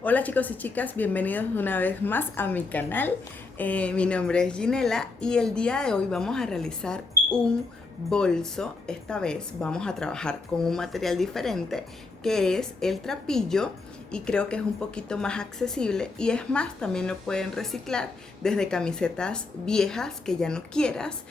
Hola chicos y chicas, bienvenidos una vez más a mi canal. Mi nombre es Ginela y el día de hoy vamos a realizar un bolso. Esta vez vamos a trabajar con un material diferente que es el trapillo y creo que es un poquito más accesible y es más, también lo pueden reciclar desde camisetas viejas que ya no quieras,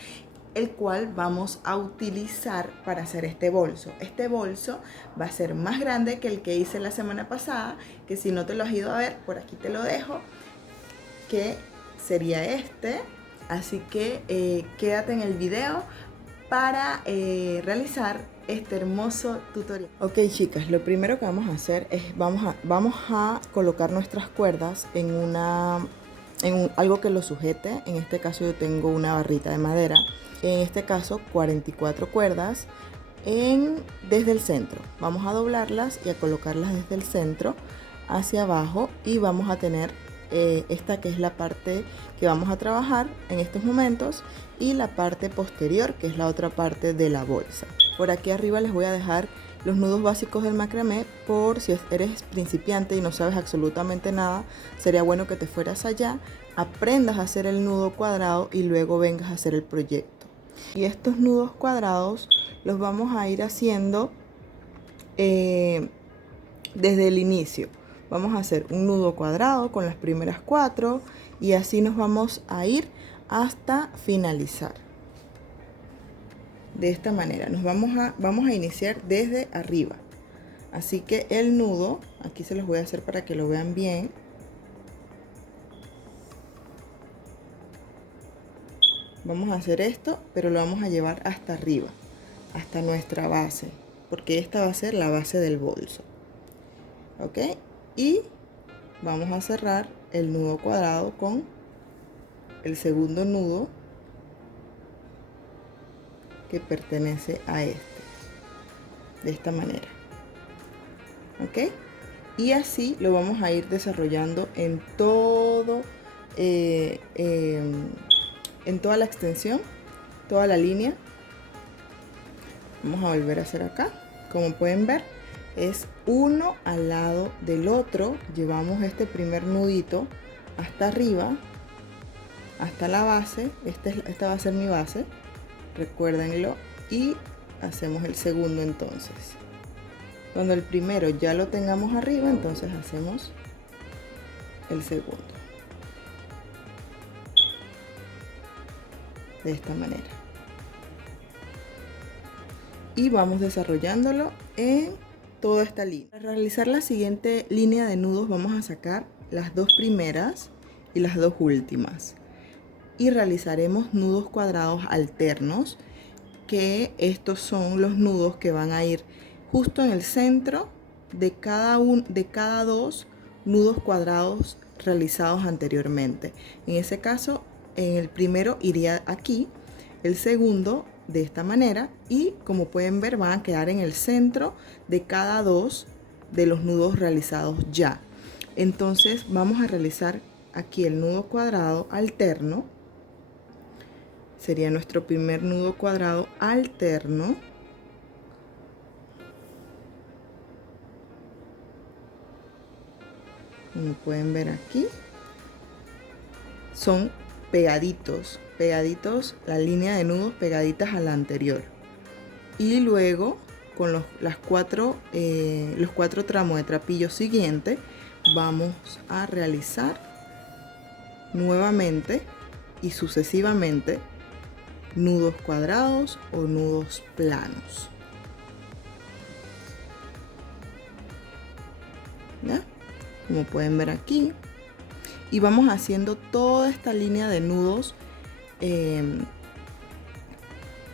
el cual vamos a utilizar para hacer este bolso. Este bolso va a ser más grande que el que hice la semana pasada, que si no te lo has ido a ver, por aquí te lo dejo, que sería este. Así que quédate en el video para realizar este hermoso tutorial. Ok chicas, lo primero que vamos a hacer es vamos a colocar nuestras cuerdas en algo que lo sujete. En este caso yo tengo una barrita de madera, en este caso 44 cuerdas desde el centro. Vamos a doblarlas y a colocarlas desde el centro hacia abajo y vamos a tener esta que es la parte que vamos a trabajar en estos momentos y la parte posterior que es la otra parte de la bolsa. Por aquí arriba les voy a dejar los nudos básicos del macramé por si eres principiante y no sabes absolutamente nada. Sería bueno que te fueras allá, aprendas a hacer el nudo cuadrado y luego vengas a hacer el proyecto. Y estos nudos cuadrados los vamos a ir haciendo desde el inicio. Vamos a hacer un nudo cuadrado con las primeras 4 y así nos vamos a ir hasta finalizar. De esta manera nos vamos a iniciar desde arriba. Así que el nudo, aquí se los voy a hacer para que lo vean bien. Vamos a hacer esto, pero lo vamos a llevar hasta arriba, hasta nuestra base, porque esta va a ser la base del bolso. Ok, y vamos a cerrar el nudo cuadrado con el segundo nudo que pertenece a este, de esta manera. Ok, y así lo vamos a ir desarrollando en todo en toda la extensión, toda la línea. Vamos a volver a hacer acá. Como pueden ver, es uno al lado del otro. Llevamos este primer nudito hasta arriba, hasta la base. Esta va a ser mi base, recuérdenlo, y hacemos el segundo. Entonces cuando el primero ya lo tengamos arriba, entonces hacemos el segundo de esta manera y vamos desarrollándolo en toda esta línea. Para realizar la siguiente línea de nudos vamos a sacar las dos primeras y las dos últimas y realizaremos nudos cuadrados alternos, que estos son los nudos que van a ir justo en el centro de cada dos nudos cuadrados realizados anteriormente. En ese caso, en el primero iría aquí, el segundo de esta manera, y como pueden ver van a quedar en el centro de cada dos de los nudos realizados ya. Entonces vamos a realizar aquí el nudo cuadrado alterno. Sería nuestro primer nudo cuadrado alterno. Como pueden ver aquí, son pegaditos, la línea de nudos pegaditas a la anterior. Y luego con los cuatro tramos de trapillo siguiente vamos a realizar nuevamente y sucesivamente nudos cuadrados o nudos planos. ¿Ya? Como pueden ver aquí, y vamos haciendo toda esta línea de nudos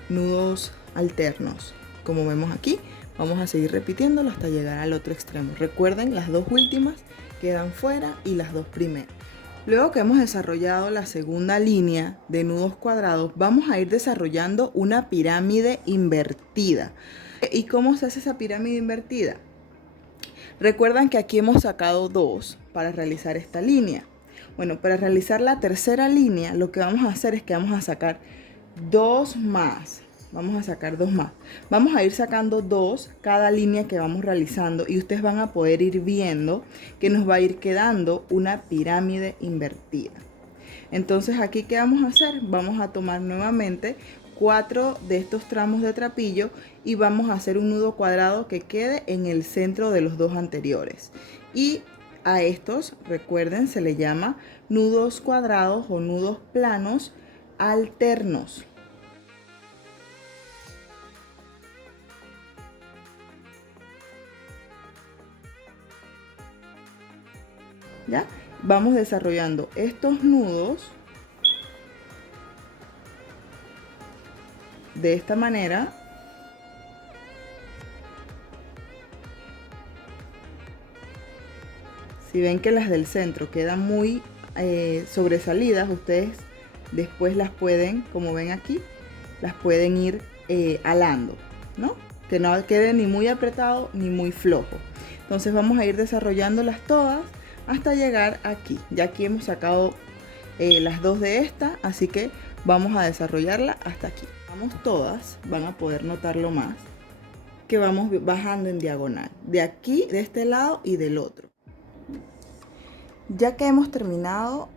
nudos alternos. Como vemos aquí, vamos a seguir repitiéndolo hasta llegar al otro extremo. Recuerden, las dos últimas quedan fuera y las dos primeras. Luego que hemos desarrollado la segunda línea de nudos cuadrados, vamos a ir desarrollando una pirámide invertida. ¿Y cómo se hace esa pirámide invertida? Recuerdan que aquí hemos sacado dos para realizar esta línea. Bueno, para realizar la tercera línea, lo que vamos a hacer es que vamos a sacar dos más. Vamos a sacar 2 más. Vamos a ir sacando 2 cada línea que vamos realizando y ustedes van a poder ir viendo que nos va a ir quedando una pirámide invertida. Entonces aquí, ¿qué vamos a hacer? Vamos a tomar nuevamente 4 de estos tramos de trapillo y vamos a hacer un nudo cuadrado que quede en el centro de los 2 anteriores. Y a estos, recuerden, se le llama nudos cuadrados o nudos planos alternos. ¿Ya? Vamos desarrollando estos nudos de esta manera. Si ven que las del centro quedan muy sobresalidas, ustedes después las pueden, como ven aquí, las pueden ir alando, ¿no? Que no quede ni muy apretado ni muy flojo. Entonces vamos a ir desarrollándolas todas hasta llegar aquí. Ya aquí hemos sacado las 2 de esta, así que vamos a desarrollarla hasta aquí. Vamos todas, van a poder notarlo más, que vamos bajando en diagonal, de aquí, de este lado y del otro. Ya que hemos terminado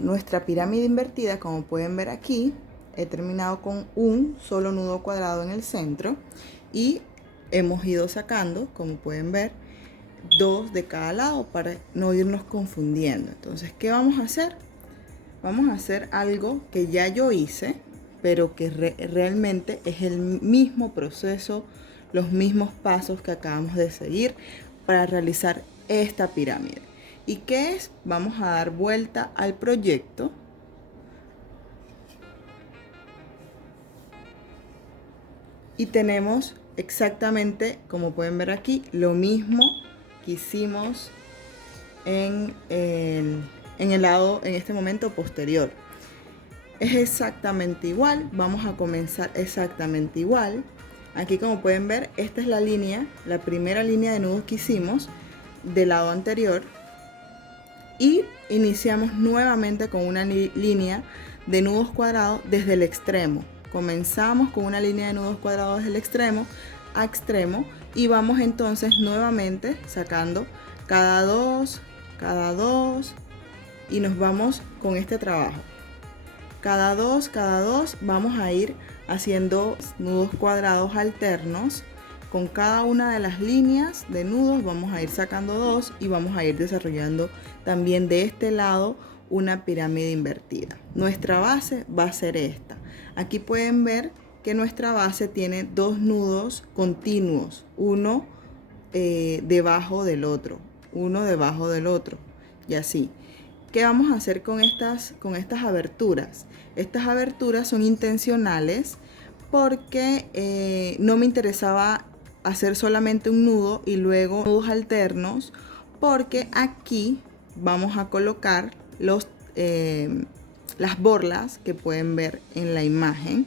nuestra pirámide invertida, como pueden ver aquí, he terminado con un solo nudo cuadrado en el centro y hemos ido sacando, como pueden ver, 2 de cada lado para no irnos confundiendo. Entonces, ¿qué vamos a hacer? Vamos a hacer algo que ya yo hice, pero que realmente es el mismo proceso, los mismos pasos que acabamos de seguir para realizar esta pirámide. ¿Y qué es? Vamos a dar vuelta al proyecto. Y tenemos exactamente, como pueden ver aquí, lo mismo que hicimos en el lado, en este momento posterior. Es exactamente igual, vamos a comenzar exactamente igual. Aquí, como pueden ver, esta es la línea, la primera línea de nudos que hicimos del lado anterior. Y iniciamos nuevamente con una línea de nudos cuadrados desde el extremo. Comenzamos con una línea de nudos cuadrados desde el extremo a extremo y vamos entonces nuevamente sacando cada dos y nos vamos con este trabajo. Cada dos vamos a ir haciendo nudos cuadrados alternos. Con cada una de las líneas de nudos vamos a ir sacando 2 y vamos a ir desarrollando también de este lado una pirámide invertida. Nuestra base va a ser esta. Aquí pueden ver que nuestra base tiene 2 nudos continuos, uno debajo del otro, uno debajo del otro y así. ¿Qué vamos a hacer con estas aberturas? Estas aberturas son intencionales porque no me interesaba hacer solamente un nudo y luego nudos alternos, porque aquí vamos a colocar las borlas que pueden ver en la imagen.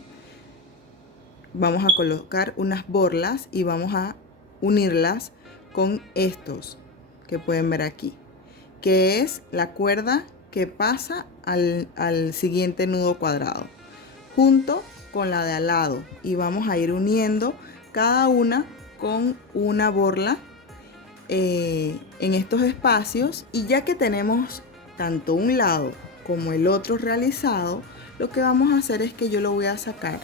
Vamos a colocar unas borlas y vamos a unirlas con estos que pueden ver aquí, que es la cuerda que pasa al siguiente nudo cuadrado junto con la de al lado, y vamos a ir uniendo cada una con una borla en estos espacios. Y ya que tenemos tanto un lado como el otro realizado, lo que vamos a hacer es que yo lo voy a sacar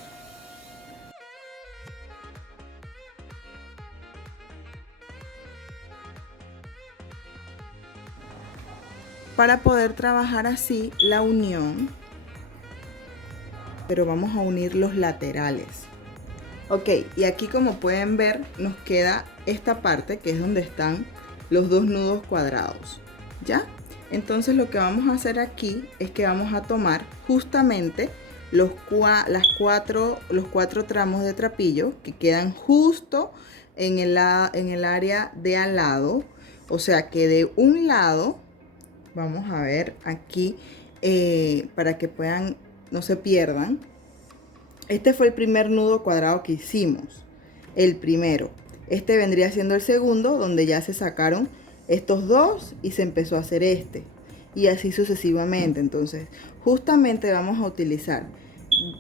para poder trabajar así la unión, pero vamos a unir los laterales. Ok, y aquí, como pueden ver, nos queda esta parte que es donde están los 2 nudos cuadrados, ¿ya? Entonces lo que vamos a hacer aquí es que vamos a tomar justamente los 4 tramos de trapillo que quedan justo en el área de al lado. O sea que de un lado, vamos a ver aquí para que puedan, no se pierdan. Este fue el primer nudo cuadrado que hicimos, el primero. Este vendría siendo el segundo, donde ya se sacaron estos 2 y se empezó a hacer este. Y así sucesivamente. Entonces, justamente vamos a utilizar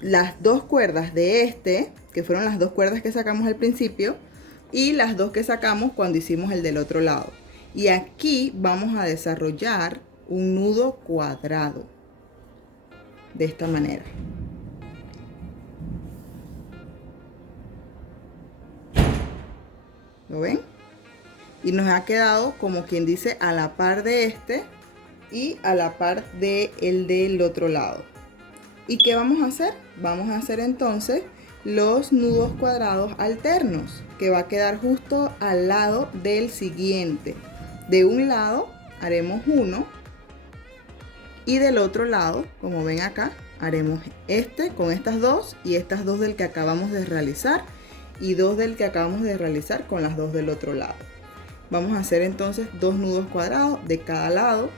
las 2 cuerdas de este, que fueron las 2 cuerdas que sacamos al principio, y las 2 que sacamos cuando hicimos el del otro lado. Y aquí vamos a desarrollar un nudo cuadrado de esta manera. ¿Lo ven? Y nos ha quedado, como quien dice, a la par de este y a la par de el del otro lado. ¿Y qué vamos a hacer? Vamos a hacer entonces los nudos cuadrados alternos, que va a quedar justo al lado del siguiente. De un lado haremos uno y del otro lado, como ven acá, haremos este con estas dos y estas dos del que acabamos de realizar y dos del que acabamos de realizar con las dos del otro lado. Vamos a hacer entonces 2 nudos cuadrados de cada lado.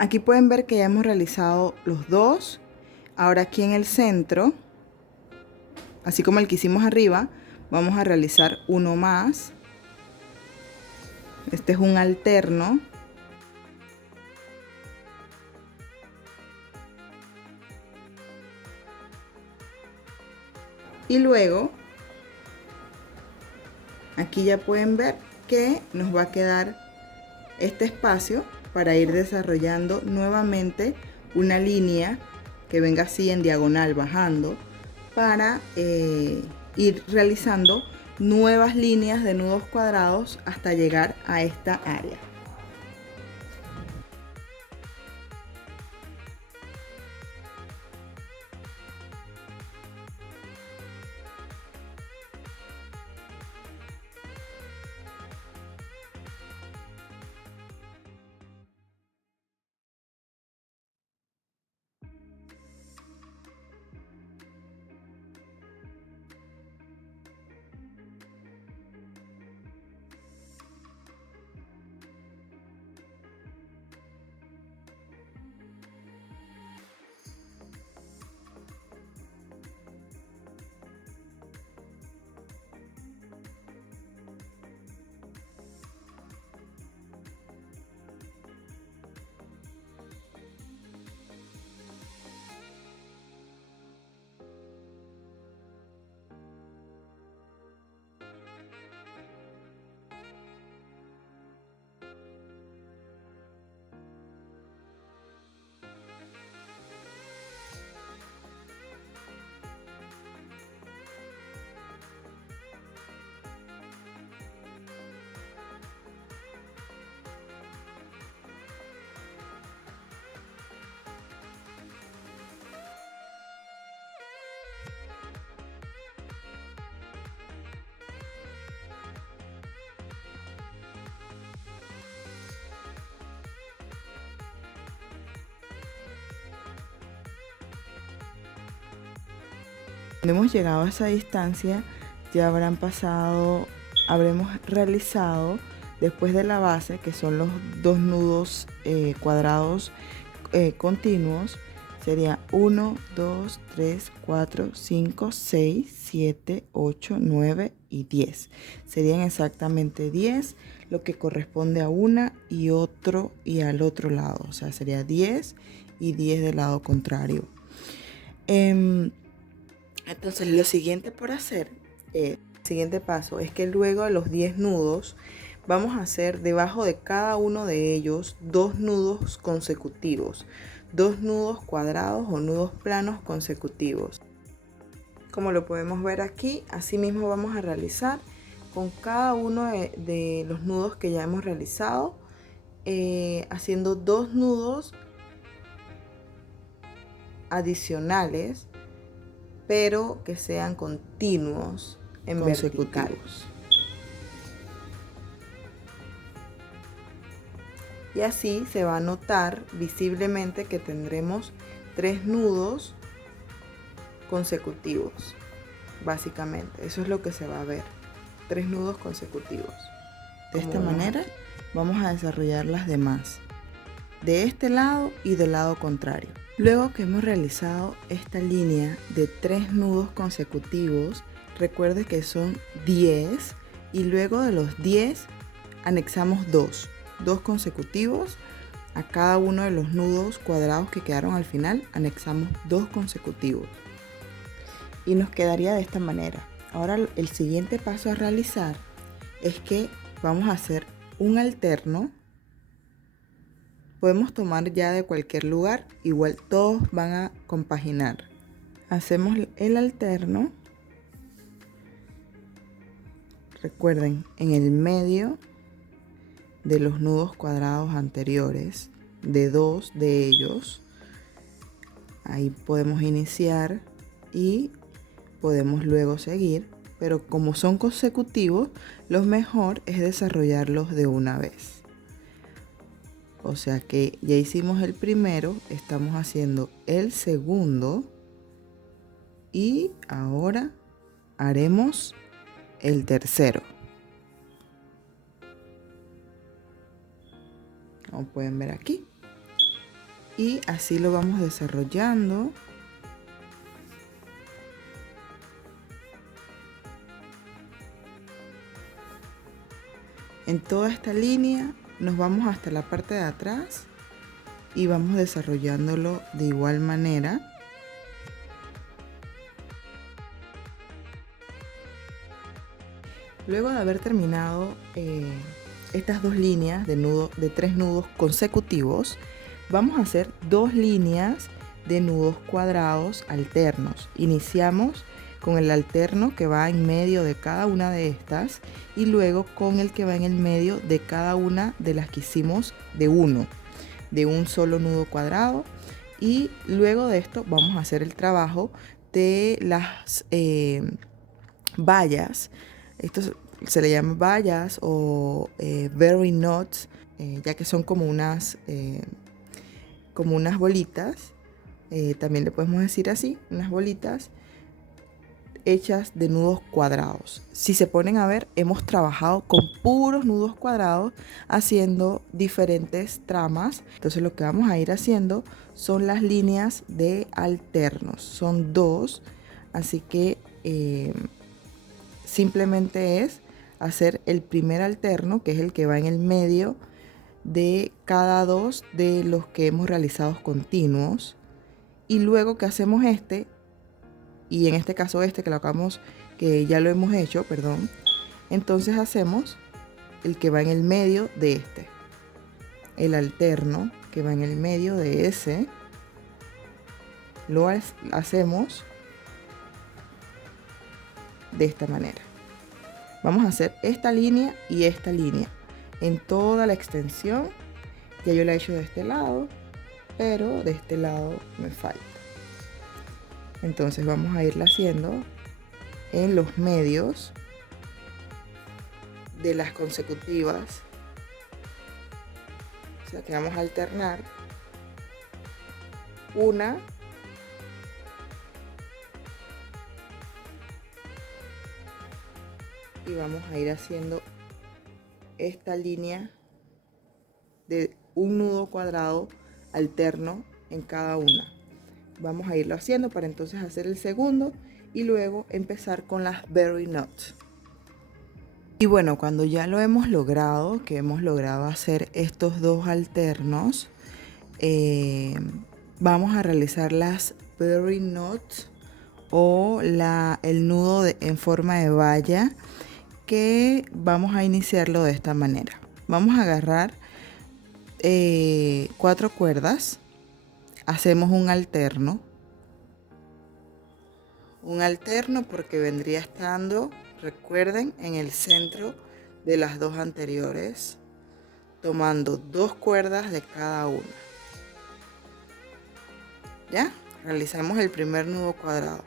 Aquí pueden ver que ya hemos realizado los dos. Ahora aquí en el centro, así como el que hicimos arriba, vamos a realizar uno más. Este es un alterno. Y luego, aquí ya pueden ver que nos va a quedar este espacio para ir desarrollando nuevamente una línea que venga así en diagonal bajando para ir realizando nuevas líneas de nudos cuadrados hasta llegar a esta área. Cuando hemos llegado a esa distancia, ya habremos realizado después de la base, que son los 2 nudos cuadrados continuos, sería 1, 2, 3, 4, 5, 6, 7, 8, 9 y 10. Serían exactamente 10, lo que corresponde a una y otro y al otro lado. O sea, sería 10 y 10 del lado contrario. Entonces lo siguiente por hacer, el siguiente paso es que luego de los 10 nudos vamos a hacer debajo de cada uno de ellos 2 nudos consecutivos, 2 nudos cuadrados o nudos planos consecutivos. Como lo podemos ver aquí, así mismo vamos a realizar con cada uno de los nudos que ya hemos realizado, haciendo 2 nudos adicionales, pero que sean continuos en vertical. Y así se va a notar visiblemente que tendremos 3 nudos consecutivos. Básicamente, eso es lo que se va a ver. 3 nudos consecutivos. De esta manera vamos a desarrollar las demás. De este lado y del lado contrario. Luego que hemos realizado esta línea de 3 nudos consecutivos, recuerde que son 10 y luego de los 10 anexamos 2 consecutivos. A cada uno de los nudos cuadrados que quedaron al final anexamos 2 consecutivos. Y nos quedaría de esta manera. Ahora el siguiente paso a realizar es que vamos a hacer un alterno. Podemos tomar ya de cualquier lugar, igual todos van a compaginar. Hacemos el alterno. Recuerden, en el medio de los nudos cuadrados anteriores, de 2 de ellos, ahí podemos iniciar y podemos luego seguir, pero como son consecutivos, lo mejor es desarrollarlos de una vez. O sea que ya hicimos el primero, estamos haciendo el segundo y ahora haremos el tercero. Como pueden ver aquí. Y así lo vamos desarrollando. En toda esta línea nos vamos hasta la parte de atrás y vamos desarrollándolo de igual manera. Luego de haber terminado estas 2 líneas de 3 nudos consecutivos, vamos a hacer 2 líneas de nudos cuadrados alternos. Iniciamos con el alterno que va en medio de cada una de estas y luego con el que va en el medio de cada una de las que hicimos de un solo nudo cuadrado. Y luego de esto vamos a hacer el trabajo de las vallas. Esto se le llama vallas o berry knots, ya que son como unas bolitas. También le podemos decir así, unas bolitas hechas de nudos cuadrados. Si se ponen a ver, hemos trabajado con puros nudos cuadrados haciendo diferentes tramas. Entonces lo que vamos a ir haciendo son las líneas de alternos. Son 2, así que simplemente es hacer el primer alterno, que es el que va en el medio de cada 2 de los que hemos realizado continuos. Y luego que hacemos este, y en este caso que ya lo hemos hecho, entonces hacemos el que va en el medio de este, el alterno que va en el medio de ese, lo hacemos de esta manera. Vamos a hacer esta línea y esta línea en toda la extensión. Ya yo la he hecho de este lado, pero de este lado me falta. Entonces vamos a irla haciendo en los medios de las consecutivas. O sea que vamos a alternar una y vamos a ir haciendo esta línea de un nudo cuadrado alterno en cada una. Vamos a irlo haciendo para entonces hacer el segundo y luego empezar con las berry knots. Y bueno, cuando ya lo hemos logrado, que hemos logrado hacer estos 2 alternos, vamos a realizar las berry knots o el nudo en forma de valla, que vamos a iniciarlo de esta manera. Vamos a agarrar 4 cuerdas, hacemos un alterno porque vendría estando recuerden, en el centro de las dos anteriores, tomando 2 cuerdas de cada una. ¿Ya? Realizamos el primer nudo cuadrado.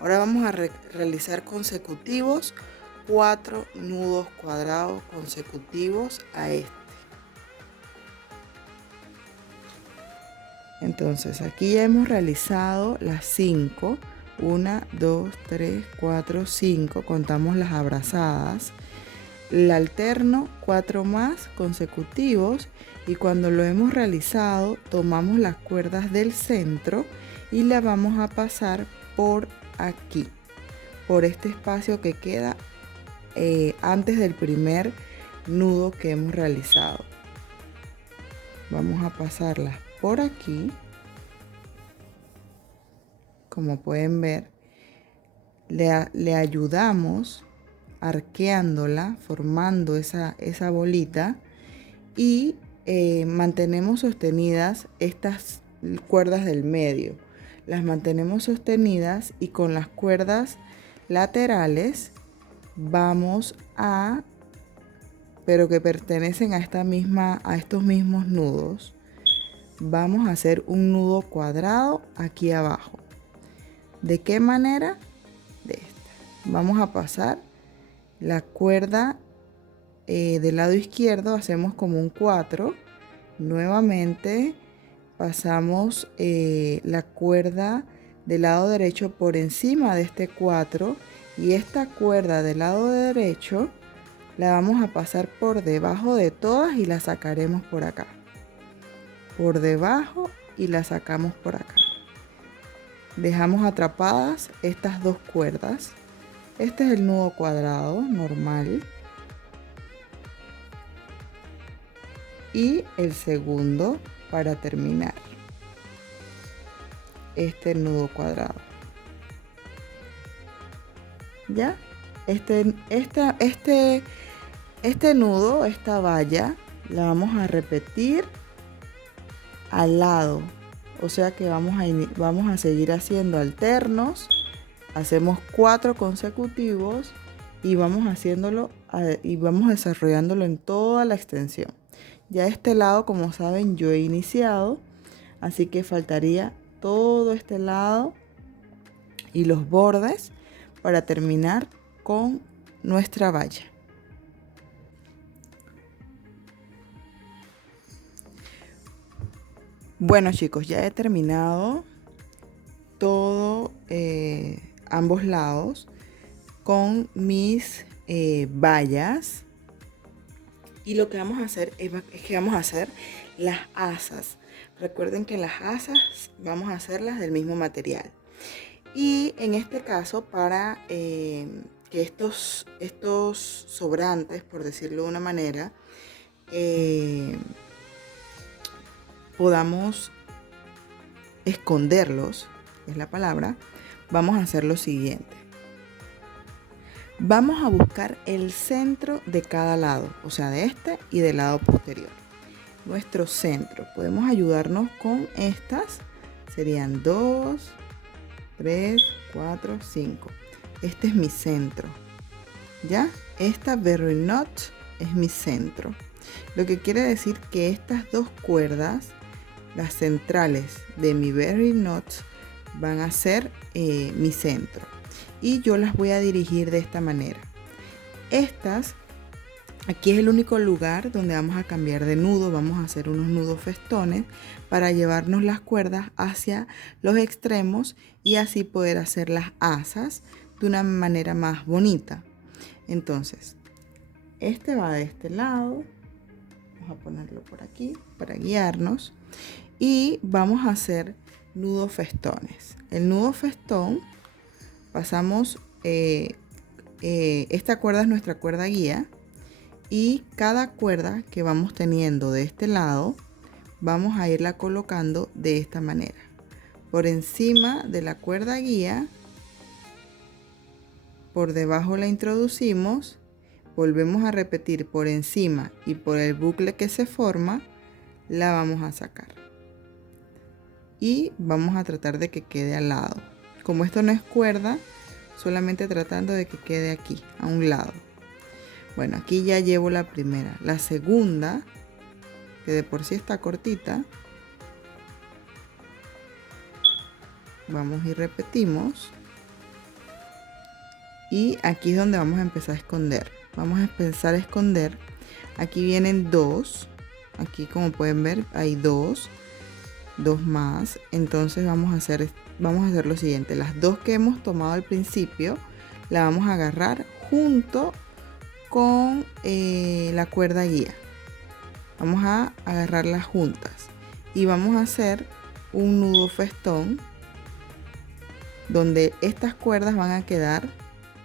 Ahora vamos a realizar consecutivos 4 nudos cuadrados consecutivos a este. Entonces aquí ya hemos realizado las 5. 1, 2, 3, 4, 5. Contamos las abrazadas. La alterno 4 más consecutivos y cuando lo hemos realizado tomamos las cuerdas del centro y la vamos a pasar por aquí, por este espacio que queda antes del primer nudo que hemos realizado. Vamos a pasarlas por aquí. Como pueden ver, le ayudamos arqueándola, formando esa bolita y mantenemos sostenidas estas cuerdas del medio. Las mantenemos sostenidas y con las cuerdas laterales vamos a, pero que pertenecen a estos mismos nudos, vamos a hacer un nudo cuadrado aquí abajo. ¿De qué manera? De esta. Vamos a pasar la cuerda del lado izquierdo, hacemos como un 4. Nuevamente pasamos la cuerda del lado derecho por encima de este 4 y esta cuerda del lado derecho la vamos a pasar por debajo de todas y la sacaremos por acá. Por debajo y la sacamos por acá. Dejamos atrapadas estas 2 cuerdas. Este es el nudo cuadrado normal. Y el segundo para terminar. Este nudo cuadrado. ¿Ya? Este nudo, esta valla, la vamos a repetir al lado. O sea que vamos a seguir haciendo alternos. Hacemos 4 consecutivos y vamos haciéndolo y vamos desarrollándolo en toda la extensión. Ya este lado, como saben, yo he iniciado, así que faltaría todo este lado y los bordes para terminar con nuestra valla. Bueno chicos, ya he terminado todo ambos lados con mis vallas y lo que vamos a hacer es que vamos a hacer las asas. Recuerden que las asas vamos a hacerlas del mismo material y en este caso para que estos sobrantes, por decirlo de una manera, podamos esconderlos, es la palabra, vamos a hacer lo siguiente. Vamos a buscar el centro de cada lado, o sea, de este y del lado posterior. Nuestro centro, podemos ayudarnos con estas, serían 2, 3, 4, 5. Este es mi centro, ¿ya? Esta berry knot es mi centro. Lo que quiere decir que estas 2 cuerdas, las centrales de mi berry knot, van a ser mi centro y yo las voy a dirigir de esta manera. Aquí es el único lugar donde vamos a cambiar de nudo. Vamos a hacer unos nudos festones para llevarnos las cuerdas hacia los extremos y así poder hacer las asas de una manera más bonita. Entonces, este va de este lado. Vamos a ponerlo por aquí para guiarnos y vamos a hacer nudos festones. El nudo festón, pasamos, esta cuerda es nuestra cuerda guía y cada cuerda que vamos teniendo de este lado vamos a irla colocando de esta manera. Por encima de la cuerda guía, por debajo la introducimos, volvemos a repetir por encima y por el bucle que se forma, la vamos a sacar. Y vamos a tratar de que quede al lado. Como esto no es cuerda, solamente tratando de que quede aquí, a un lado. Bueno, aquí ya llevo la primera. La segunda, que de por sí está cortita, vamos y repetimos. Y aquí es donde vamos a empezar a esconder. Vamos a empezar a esconder. Aquí vienen dos. Aquí, como pueden ver, hay dos más. Entonces vamos a hacer lo siguiente. Las dos que hemos tomado al principio, la vamos a agarrar junto con la cuerda guía. Vamos a agarrarlas juntas y vamos a hacer un nudo festón donde estas cuerdas van a quedar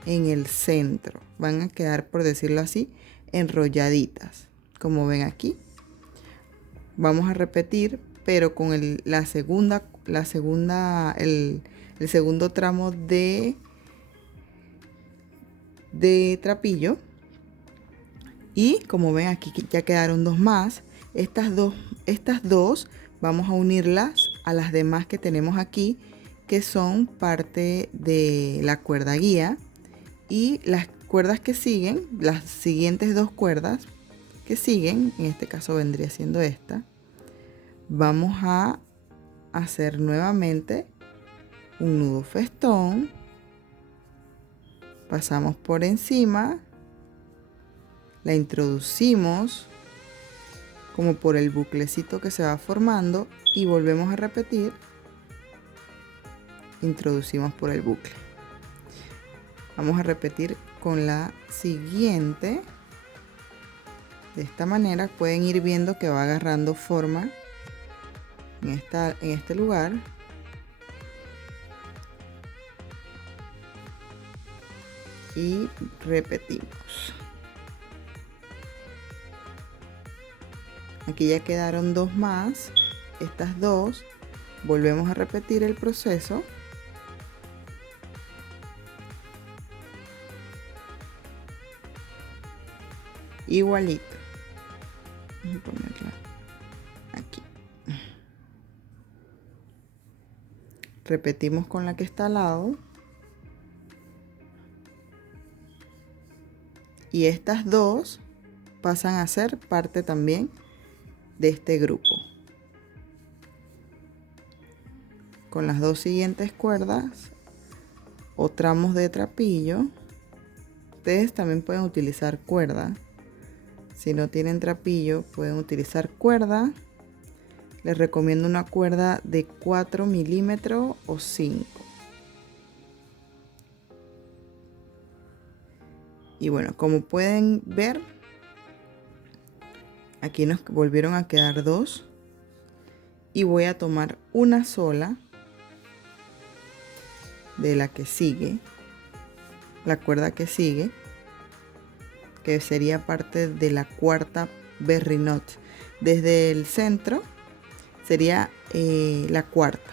en el centro, van a quedar, por decirlo así, enrolladitas, como ven aquí. Vamos a repetir, pero con el segundo tramo de trapillo. Y como ven, aquí ya quedaron dos más. Estas dos vamos a unirlas a las demás que tenemos aquí, que son parte de la cuerda guía. Y las cuerdas que siguen, las siguientes dos cuerdas que siguen, en este caso vendría siendo esta, vamos a hacer nuevamente un nudo festón, pasamos por encima, la introducimos como por el buclecito que se va formando y volvemos a repetir, introducimos por el bucle. Vamos a repetir con la siguiente. De esta manera pueden ir viendo que va agarrando forma en este lugar. Y repetimos. Aquí ya quedaron dos más. Estas dos. Volvemos a repetir el proceso. Igualito. Voy a ponerla aquí. Repetimos con la que está al lado. Y estas dos pasan a ser parte también de este grupo. Con las dos siguientes cuerdas o tramos de trapillo, ustedes también pueden utilizar cuerda. Si no tienen trapillo, pueden utilizar cuerda. Les recomiendo una cuerda de 4 milímetros o 5. Y bueno, como pueden ver, aquí nos volvieron a quedar dos. Y voy a tomar una sola de la que sigue, la cuerda que sigue, que sería parte de la cuarta berry knot. Desde el centro sería la cuarta.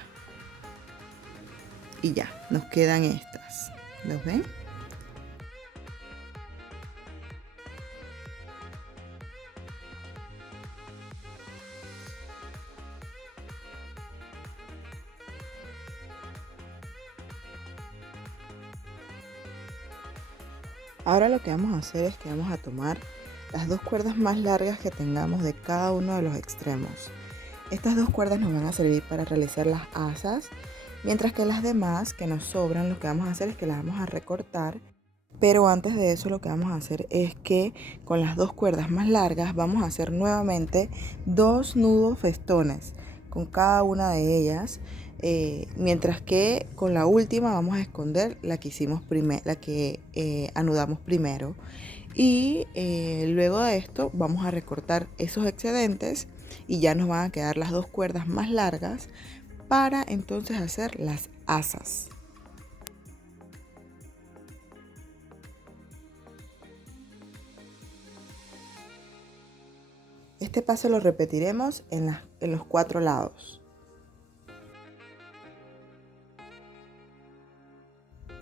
Y ya, nos quedan estas. ¿Los ven? Ahora lo que vamos a hacer es que vamos a tomar las dos cuerdas más largas que tengamos de cada uno de los extremos. Estas dos cuerdas nos van a servir para realizar las asas, mientras que las demás que nos sobran, lo que vamos a hacer es que las vamos a recortar. Pero antes de eso, lo que vamos a hacer es que con las dos cuerdas más largas vamos a hacer nuevamente dos nudos festones con cada una de ellas. Mientras que con la última vamos a esconder la que hicimos la que anudamos primero. Y luego de esto vamos a recortar esos excedentes y ya nos van a quedar las dos cuerdas más largas para entonces hacer las asas. Este paso lo repetiremos en los 4 lados.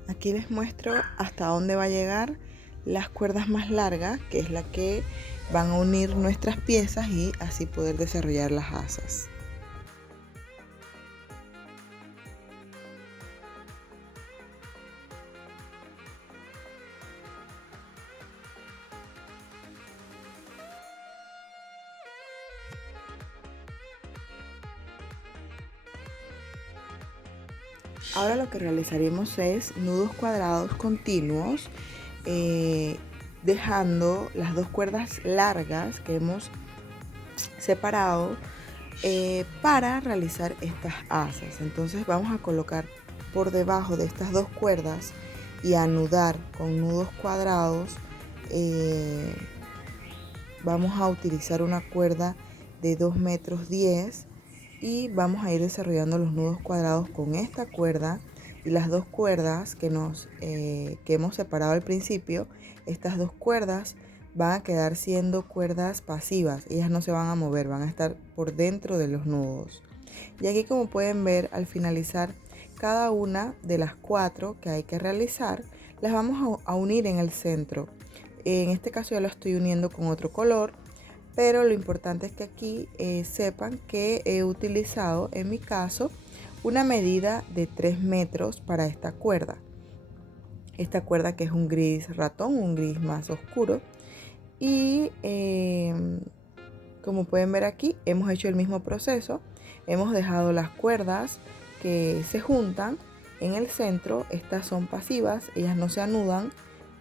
Aquí les muestro hasta dónde va a llegar las cuerdas más largas, que es la que van a unir nuestras piezas y así poder desarrollar las asas. Ahora lo que realizaremos es nudos cuadrados continuos, dejando las dos cuerdas largas que hemos separado para realizar estas asas. Entonces vamos a colocar por debajo de estas dos cuerdas y anudar con nudos cuadrados. Vamos a utilizar una cuerda de 2,10 metros y vamos a ir desarrollando los nudos cuadrados con esta cuerda y las dos cuerdas que hemos separado al principio. Estas dos cuerdas van a quedar siendo cuerdas pasivas, ellas no se van a mover, van a estar por dentro de los nudos. Y aquí, como pueden ver, al finalizar cada una de las 4 que hay que realizar, las vamos a unir en el centro. En este caso ya lo estoy uniendo con otro color, pero lo importante es que aquí sepan que he utilizado, en mi caso, una medida de 3 metros para esta cuerda. Esta cuerda que es un gris ratón, un gris más oscuro. Y como pueden ver aquí, hemos hecho el mismo proceso. Hemos dejado las cuerdas que se juntan en el centro. Estas son pasivas, ellas no se anudan,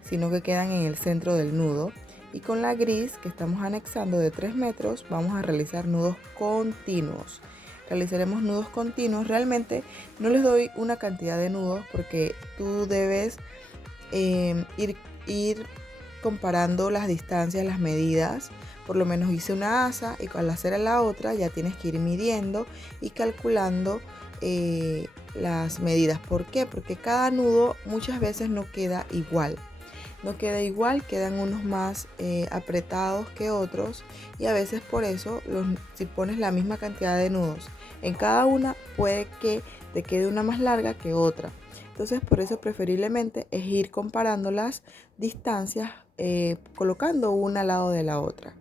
sino que quedan en el centro del nudo. Y con la gris que estamos anexando de 3 metros, vamos a realizar nudos continuos. Realizaremos nudos continuos. Realmente no les doy una cantidad de nudos porque tú debes ir comparando las distancias, las medidas. Por lo menos hice una asa y al hacer la otra ya tienes que ir midiendo y calculando las medidas. ¿Por qué? Porque cada nudo muchas veces no queda igual. No queda igual, quedan unos más apretados que otros, y a veces por eso si pones la misma cantidad de nudos en cada una, puede que te quede una más larga que otra. Entonces por eso preferiblemente es ir comparando las distancias, colocando una al lado de la otra.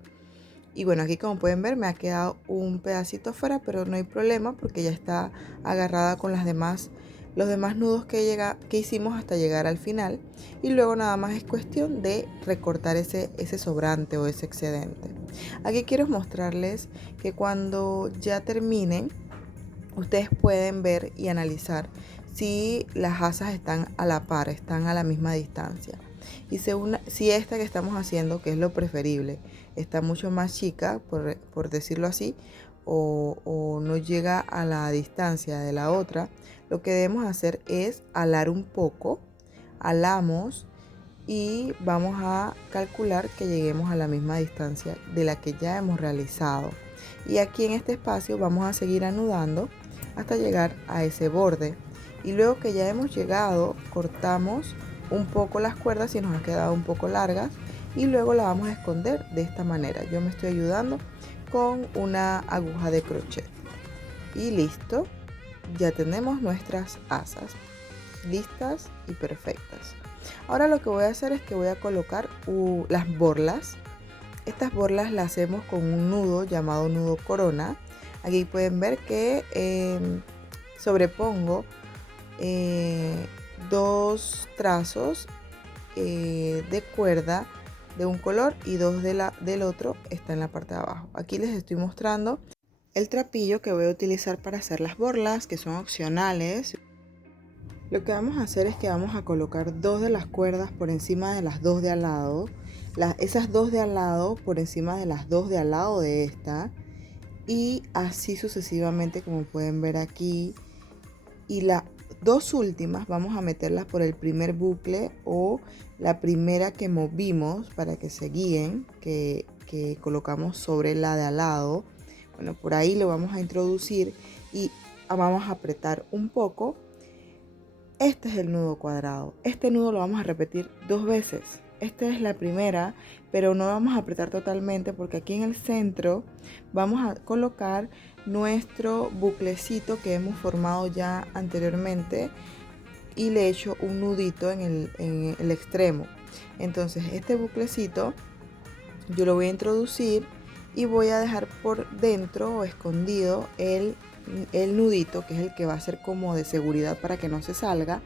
Y bueno, aquí como pueden ver me ha quedado un pedacito afuera, pero no hay problema porque ya está agarrada con los demás nudos que hicimos hasta llegar al final. Y luego nada más es cuestión de recortar ese sobrante o ese excedente. Aquí quiero mostrarles que cuando ya terminen, ustedes pueden ver y analizar si las asas están a la par, están a la misma distancia. Y si esta que estamos haciendo, que es lo preferible, está mucho más chica, por decirlo así, o no llega a la distancia de la otra, lo que debemos hacer es alar un poco, alamos y vamos a calcular que lleguemos a la misma distancia de la que ya hemos realizado. Y aquí en este espacio vamos a seguir anudando hasta llegar a ese borde. Y luego que ya hemos llegado, cortamos un poco las cuerdas si nos han quedado un poco largas y luego la vamos a esconder de esta manera. Yo me estoy ayudando con una aguja de crochet. Y listo, ya tenemos nuestras asas listas y perfectas. Ahora lo que voy a hacer es que voy a colocar las borlas. Estas borlas las hacemos con un nudo llamado nudo corona. Aquí pueden ver que sobrepongo 2 trazos de cuerda de un color y 2 del otro está en la parte de abajo. Aquí les estoy mostrando el trapillo que voy a utilizar para hacer las borlas, que son opcionales. Lo que vamos a hacer es que vamos a colocar 2 de las cuerdas por encima de las 2 de al lado, esas 2 de al lado por encima de las 2 de al lado de esta, y así sucesivamente, como pueden ver aquí. Y las 2 últimas vamos a meterlas por el primer bucle o la primera que movimos para que se guíen, que colocamos sobre la de al lado. Bueno, por ahí lo vamos a introducir y vamos a apretar un poco. Este es el nudo cuadrado. Este nudo lo vamos a repetir 2 veces. Esta es la primera, pero no vamos a apretar totalmente porque aquí en el centro vamos a colocar nuestro buclecito que hemos formado ya anteriormente y le he hecho un nudito en el extremo. Entonces este buclecito yo lo voy a introducir y voy a dejar por dentro o escondido el nudito, que es el que va a ser como de seguridad para que no se salga,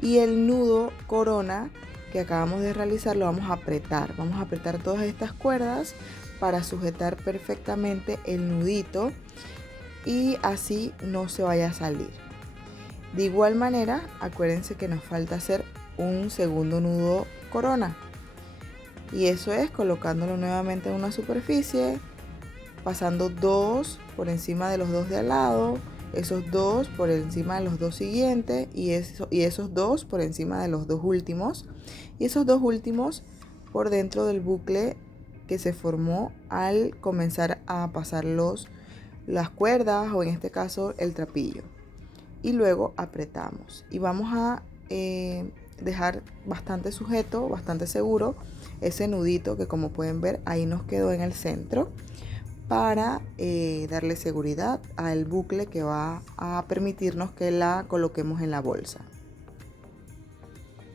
y el nudo corona que acabamos de realizar lo vamos a apretar. Vamos a apretar todas estas cuerdas para sujetar perfectamente el nudito y así no se vaya a salir. De igual manera, acuérdense que nos falta hacer un segundo nudo corona. Y eso es colocándolo nuevamente en una superficie, pasando 2 por encima de los 2 de al lado, esos 2 por encima de los 2 siguientes y esos 2 por encima de los 2 últimos. Y esos 2 últimos por dentro del bucle que se formó al comenzar a pasar las cuerdas o en este caso el trapillo. Y luego apretamos y vamos a dejar bastante sujeto, bastante seguro ese nudito que, como pueden ver, ahí nos quedó en el centro para darle seguridad al bucle que va a permitirnos que la coloquemos en la bolsa.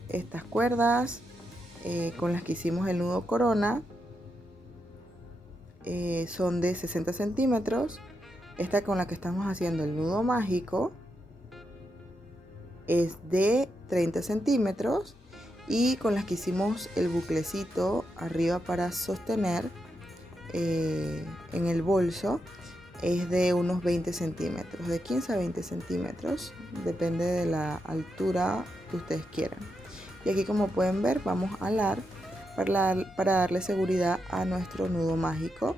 Estas cuerdas con las que hicimos el nudo corona son de 60 centímetros. Esta con la que estamos haciendo el nudo mágico es de 30 centímetros y con las que hicimos el buclecito arriba para sostener en el bolso es de unos 20 centímetros, de 15 a 20 centímetros, depende de la altura que ustedes quieran. Y aquí, como pueden ver, vamos a alar para darle seguridad a nuestro nudo mágico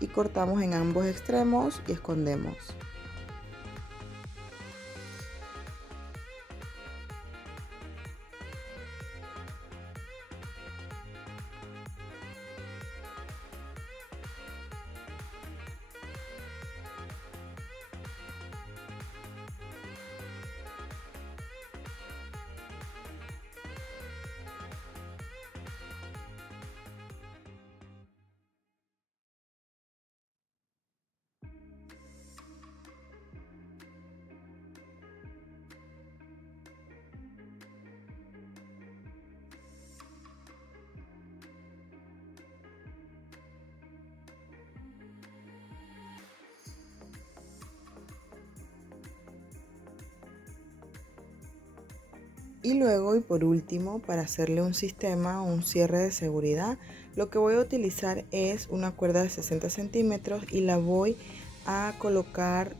y cortamos en ambos extremos y escondemos. Y luego, y por último, para hacerle un sistema, un cierre de seguridad, lo que voy a utilizar es una cuerda de 60 centímetros y la voy a colocar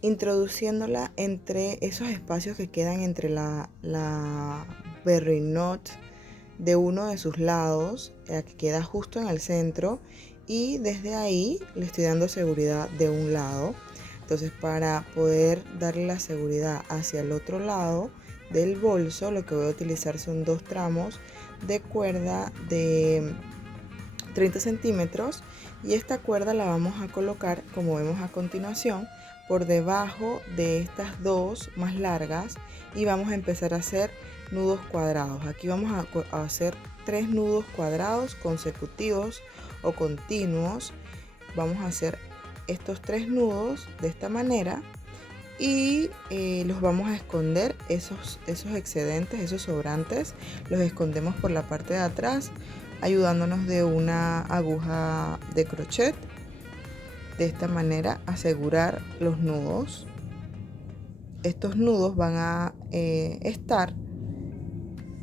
introduciéndola entre esos espacios que quedan entre la berry knot de uno de sus lados, que queda justo en el centro, y desde ahí le estoy dando seguridad de un lado. Entonces, para poder darle la seguridad hacia el otro lado del bolso, lo que voy a utilizar son 2 tramos de cuerda de 30 centímetros y esta cuerda la vamos a colocar, como vemos a continuación, por debajo de estas 2 más largas y vamos a empezar a hacer nudos cuadrados. Aquí vamos a hacer 3 nudos cuadrados consecutivos o continuos. Vamos a hacer estos 3 nudos de esta manera y los vamos a esconder, esos excedentes, esos sobrantes, los escondemos por la parte de atrás ayudándonos de una aguja de crochet. De esta manera asegurar los nudos. Estos nudos van a estar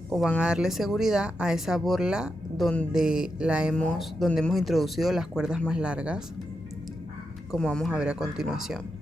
o van a darle seguridad a esa borla donde hemos introducido las cuerdas más largas, como vamos a ver a continuación.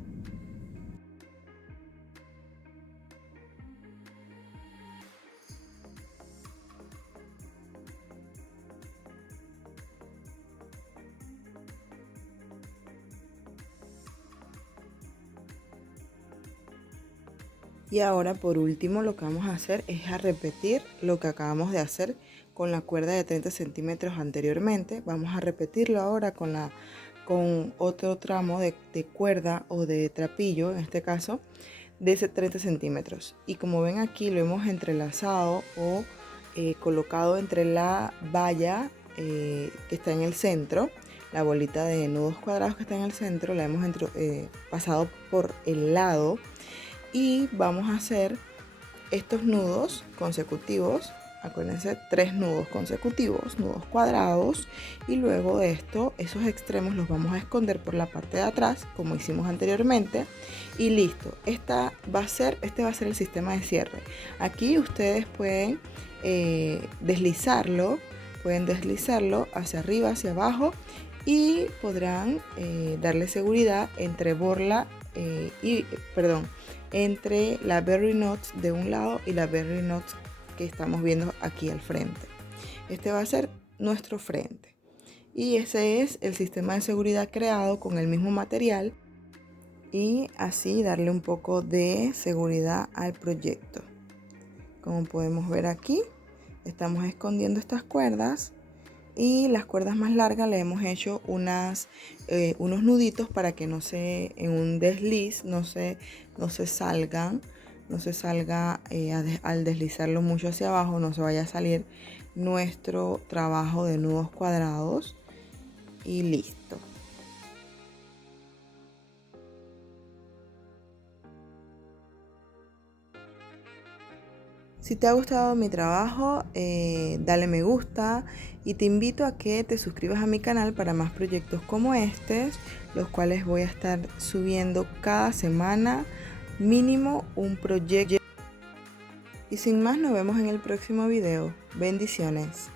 Y ahora, por último, lo que vamos a hacer es a repetir lo que acabamos de hacer con la cuerda de 30 centímetros anteriormente. Vamos a repetirlo ahora con otro tramo de cuerda o de trapillo, en este caso, de 30 centímetros. Y como ven aquí, lo hemos entrelazado o colocado entre la valla que está en el centro. La bolita de nudos cuadrados que está en el centro la hemos pasado por el lado. Y vamos a hacer estos nudos consecutivos, acuérdense, 3 nudos consecutivos, nudos cuadrados, y luego de esto esos extremos los vamos a esconder por la parte de atrás como hicimos anteriormente y listo. Este va a ser el sistema de cierre. Aquí ustedes pueden deslizarlo hacia arriba, hacia abajo y podrán darle seguridad entre borla entre la Berry Knots de un lado y la Berry Knots que estamos viendo aquí al frente. Este va a ser nuestro frente. Y ese es el sistema de seguridad creado con el mismo material y así darle un poco de seguridad al proyecto. Como podemos ver aquí, estamos escondiendo estas cuerdas y las cuerdas más largas le hemos hecho unos nuditos para que no se, en un desliz no se salga al deslizarlo mucho hacia abajo, no se vaya a salir nuestro trabajo de nudos cuadrados y listo. Si te ha gustado mi trabajo, dale me gusta y te invito a que te suscribas a mi canal para más proyectos como estos, los cuales voy a estar subiendo cada semana, mínimo un proyecto. Y sin más, nos vemos en el próximo video. Bendiciones.